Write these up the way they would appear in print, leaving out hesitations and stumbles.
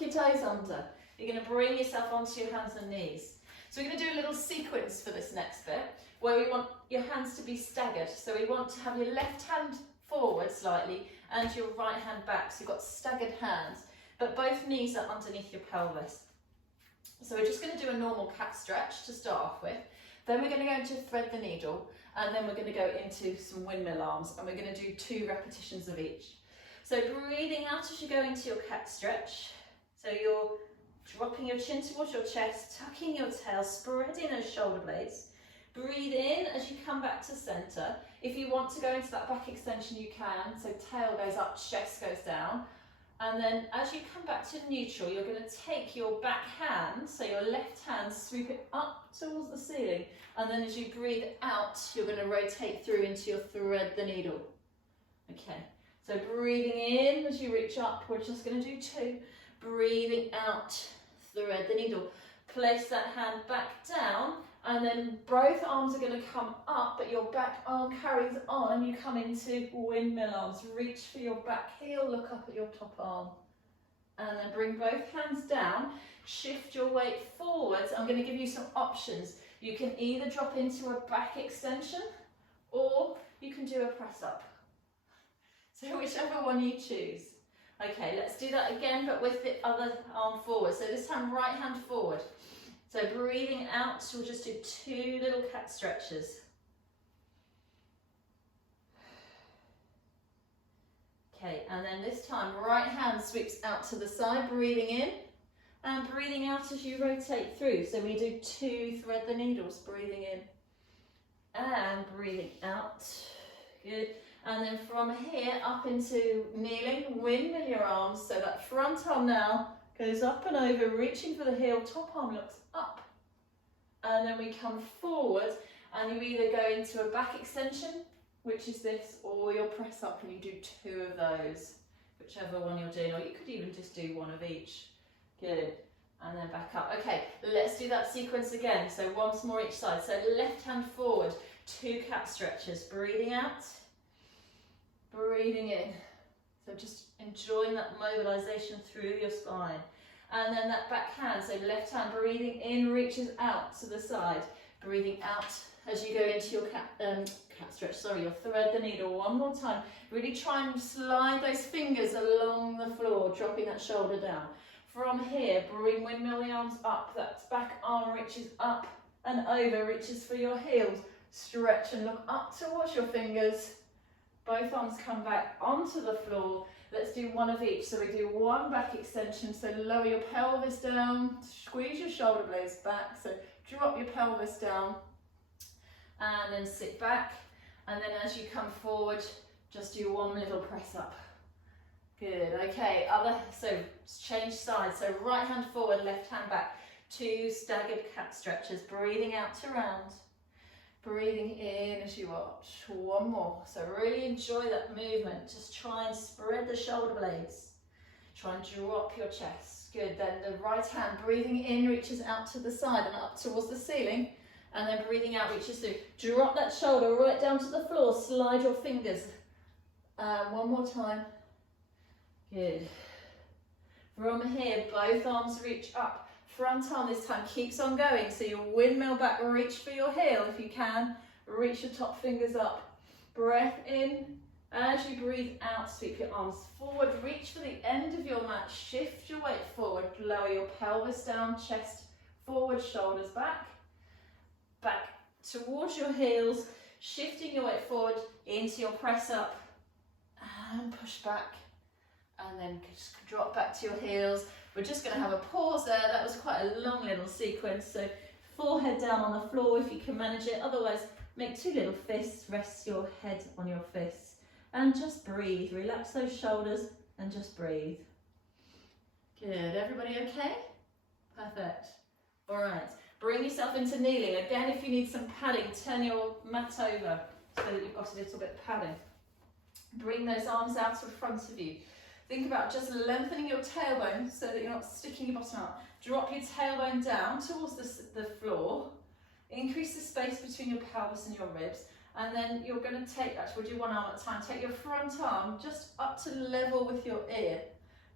tuck your toes under. You're going to bring yourself onto your hands and knees. So we're going to do a little sequence for this next bit where we want your hands to be staggered. So we want to have your left hand forward slightly and your right hand back. So you've got staggered hands, but both knees are underneath your pelvis. So we're just going to do a normal cat stretch to start off with. Then we're going to go into thread the needle, and then we're going to go into some windmill arms, and we're going to do 2 repetitions of each. So breathing out as you go into your cat stretch. So you're dropping your chin towards your chest, tucking your tail, spreading those shoulder blades. Breathe in as you come back to centre. If you want to go into that back extension, you can. So tail goes up, chest goes down. And then as you come back to neutral, you're going to take your back hand, so your left hand, sweep it up towards the ceiling. And then as you breathe out, you're going to rotate through into your thread the needle. Okay, so breathing in as you reach up, we're just going to do 2. Breathing out, thread the needle. Place that hand back down, and then both arms are going to come up, but your back arm carries on and you come into windmill arms. Reach for your back heel, look up at your top arm. And then bring both hands down, shift your weight forwards. I'm going to give you some options. You can either drop into a back extension or you can do a press up. So whichever one you choose. Okay, let's do that again, but with the other arm forward. So this time, right hand forward. So breathing out, we'll just do 2 little cat stretches. Okay, and then this time, right hand sweeps out to the side, breathing in, and breathing out as you rotate through. So we do 2 thread the needles, breathing in, and breathing out. Good. And then from here up into kneeling, windmill your arms, so that front arm now goes up and over, reaching for the heel, top arm looks up. And then we come forward, and you either go into a back extension, which is this, or you'll press up and you do 2 of those, whichever one you're doing, or you could even just do 1 of each. Good. And then back up. Okay, let's do that sequence again. So once more each side. So left hand forward, 2 cat stretches, breathing out. Breathing in, so just enjoying that mobilization through your spine. And then that back hand, so left hand breathing in, reaches out to the side. Breathing out as you go into your cat stretch, your thread the needle. One more time. Really try and slide those fingers along the floor, dropping that shoulder down. From here, bring windmill the arms up. That back arm reaches up and over, reaches for your heels. Stretch and look up towards your fingers. Both arms come back onto the floor. Let's do 1 of each. So we do 1 back extension. So lower your pelvis down, squeeze your shoulder blades back. So drop your pelvis down and then sit back. And then as you come forward, just do 1 little press up. Good. Okay. So change sides. So right hand forward, left hand back. 2 staggered cat stretches. Breathing out to round. Breathing in as you watch. 1 more. So really enjoy that movement. Just try and spread the shoulder blades. Try and drop your chest. Good. Then the right hand breathing in reaches out to the side and up towards the ceiling. And then breathing out reaches through. Drop that shoulder right down to the floor. Slide your fingers. 1 more time. Good. From here, both arms reach up. Front arm this time keeps on going, so your windmill back, reach for your heel if you can. Reach your top fingers up. Breath in. As you breathe out, sweep your arms forward. Reach for the end of your mat. Shift your weight forward. Lower your pelvis down, chest forward, shoulders back. Back towards your heels. Shifting your weight forward into your press up. And push back. And then just drop back to your heels. We're just going to have a pause there. That was quite a long little sequence. So forehead down on the floor if you can manage it. Otherwise, make 2 little fists. Rest your head on your fists. And just breathe. Relax those shoulders and just breathe. Good. Everybody okay? Perfect. All right. Bring yourself into kneeling. Again, if you need some padding, turn your mat over so that you've got a little bit of padding. Bring those arms out in front of you. Think about just lengthening your tailbone so that you're not sticking your bottom out. Drop your tailbone down towards the floor. Increase the space between your pelvis and your ribs. And then you're going to take, actually we'll do 1 arm at a time. Take your front arm just up to level with your ear.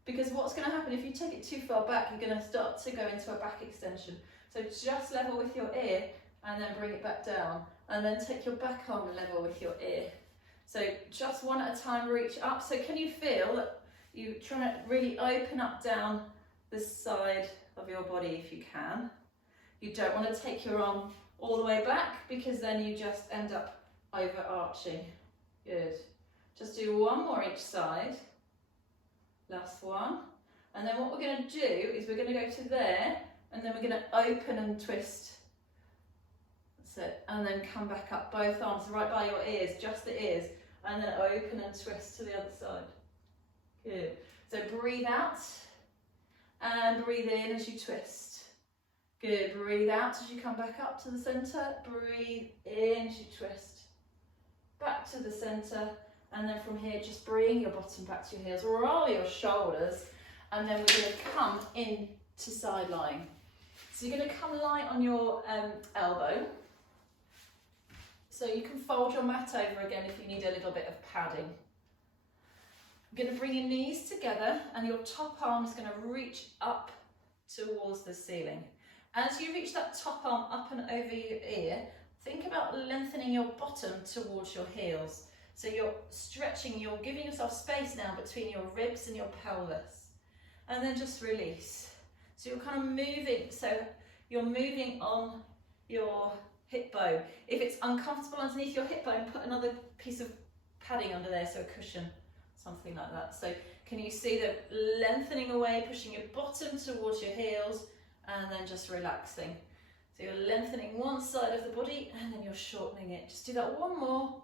because what's going to happen if you take it too far back, you're going to start to go into a back extension. So just level with your ear and then bring it back down, and then take your back arm and level with your ear. So just one at a time, reach up. So can you feel that you try to really open up down this side of your body if you can. You don't want to take your arm all the way back, because then you just end up overarching. Good. Just do one more each side. Last one. And then what we're going to do is we're going to go to there, and then we're going to open and twist. That's it. And then come back up, both arms right by your ears, just the ears, and then open and twist to the other side. Good. So breathe out and breathe in as you twist. Good. Breathe out as you come back up to the centre. Breathe in as you twist. Back to the centre. And then from here, just bring your bottom back to your heels. Roll your shoulders. And then we're going to come in to side lying. So you're going to come light on your elbow. So you can fold your mat over again if you need a little bit of padding. You're going to bring your knees together, and your top arm is going to reach up towards the ceiling. As you reach that top arm up and over your ear, think about lengthening your bottom towards your heels. So you're stretching, you're giving yourself space now between your ribs and your pelvis. And then just release. So you're kind of moving, so you're moving on your hip bone. If it's uncomfortable underneath your hip bone, put another piece of padding under there, so a cushion, something like that. So can you see the lengthening away, pushing your bottom towards your heels, and then just relaxing. So you're lengthening one side of the body, and then you're shortening it. Just do that one more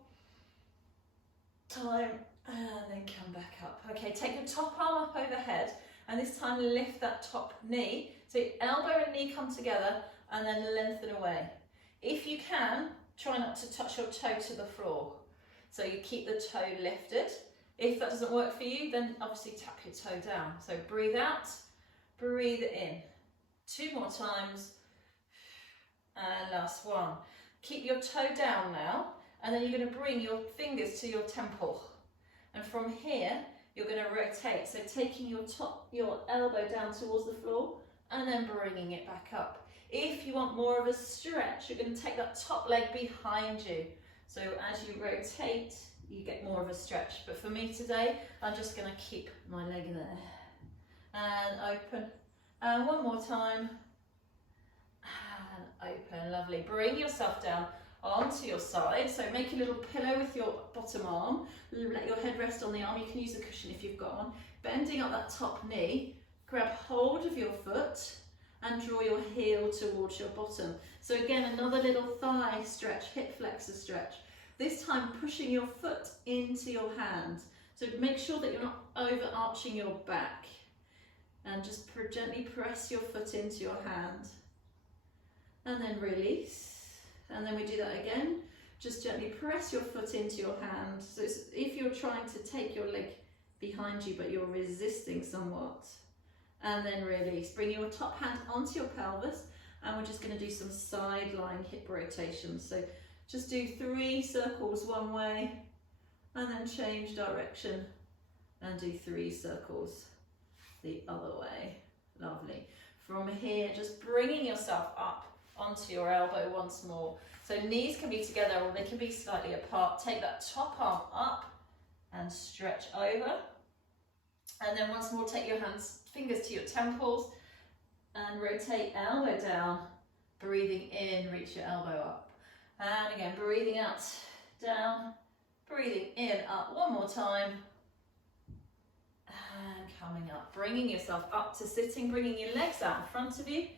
time, and then come back up. Okay, take your top arm up overhead, and this time lift that top knee. So elbow and knee come together, and then lengthen away. If you can, try not to touch your toe to the floor. So you keep the toe lifted. If that doesn't work for you, then obviously tap your toe down. So breathe out, breathe in. 2 more times, and last one. Keep your toe down now, and then you're going to bring your fingers to your temple. And from here, you're going to rotate. So taking your elbow down towards the floor, and then bringing it back up. If you want more of a stretch, you're going to take that top leg behind you. So as you rotate, you get more of a stretch. But for me today, I'm just going to keep my leg there. And open. And one more time. And open. Lovely. Bring yourself down onto your side. So make a little pillow with your bottom arm. Let your head rest on the arm. You can use a cushion if you've got one. Bending up that top knee. Grab hold of your foot and draw your heel towards your bottom. So again, another little thigh stretch, hip flexor stretch. This time pushing your foot into your hand. So make sure that you're not overarching your back. And just gently press your foot into your hand. And then release. And then we do that again. Just gently press your foot into your hand. So if you're trying to take your leg behind you, but you're resisting somewhat. And then release. Bring your top hand onto your pelvis, and we're just going to do some side lying hip rotations. So just do 3 circles one way, and then change direction and do 3 circles the other way. Lovely. From here, just bringing yourself up onto your elbow once more. So knees can be together or they can be slightly apart. Take that top arm up and stretch over. And then once more, take your fingers to your temples and rotate elbow down. Breathing in, reach your elbow up. And again, breathing out, down, breathing in, up. One more time. And coming up, bringing yourself up to sitting, bringing your legs out in front of you,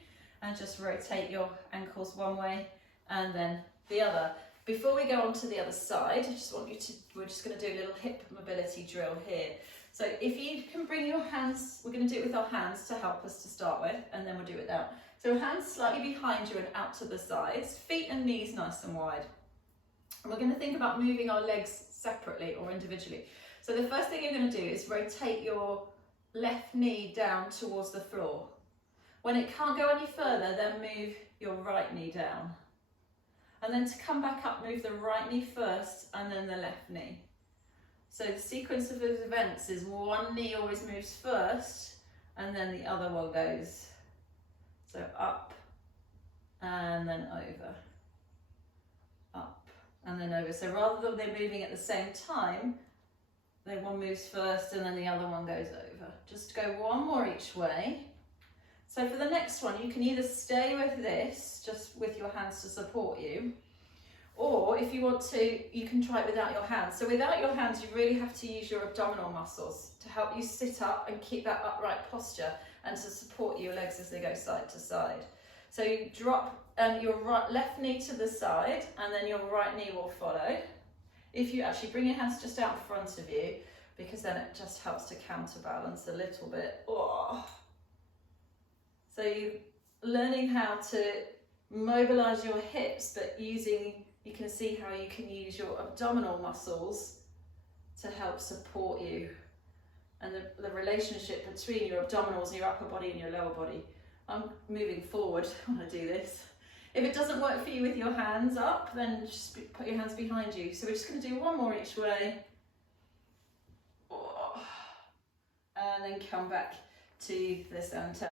and just rotate your ankles one way and then the other. Before we go on to the other side, we're just going to do a little hip mobility drill here. So if you can bring your hands, we're going to do it with our hands to help us to start with, and then we'll do it now. So hands slightly behind you and out to the sides, feet and knees nice and wide. And we're going to think about moving our legs separately or individually. So the first thing you're going to do is rotate your left knee down towards the floor. When it can't go any further, then move your right knee down. And then to come back up, move the right knee first and then the left knee. So the sequence of those events is one knee always moves first and then the other one goes. So up and then over, up and then over. So rather than they're moving at the same time, one moves first and then the other one goes over. Just go one more each way. So for the next one, you can either stay with this, just with your hands to support you, or if you want to, you can try it without your hands. So without your hands, you really have to use your abdominal muscles to help you sit up and keep that upright posture and to support your legs as they go side to side. So you drop your left knee to the side and then your right knee will follow. If you actually bring your hands just out in front of you, because then it just helps to counterbalance a little bit. Oh. So you're learning how to mobilize your hips, but you can see how you can use your abdominal muscles to help support you. And the relationship between your abdominals and your upper body and your lower body. I'm moving forward when I do this. If it doesn't work for you with your hands up, then just put your hands behind you. So we're just going to do one more each way. And then come back to the center.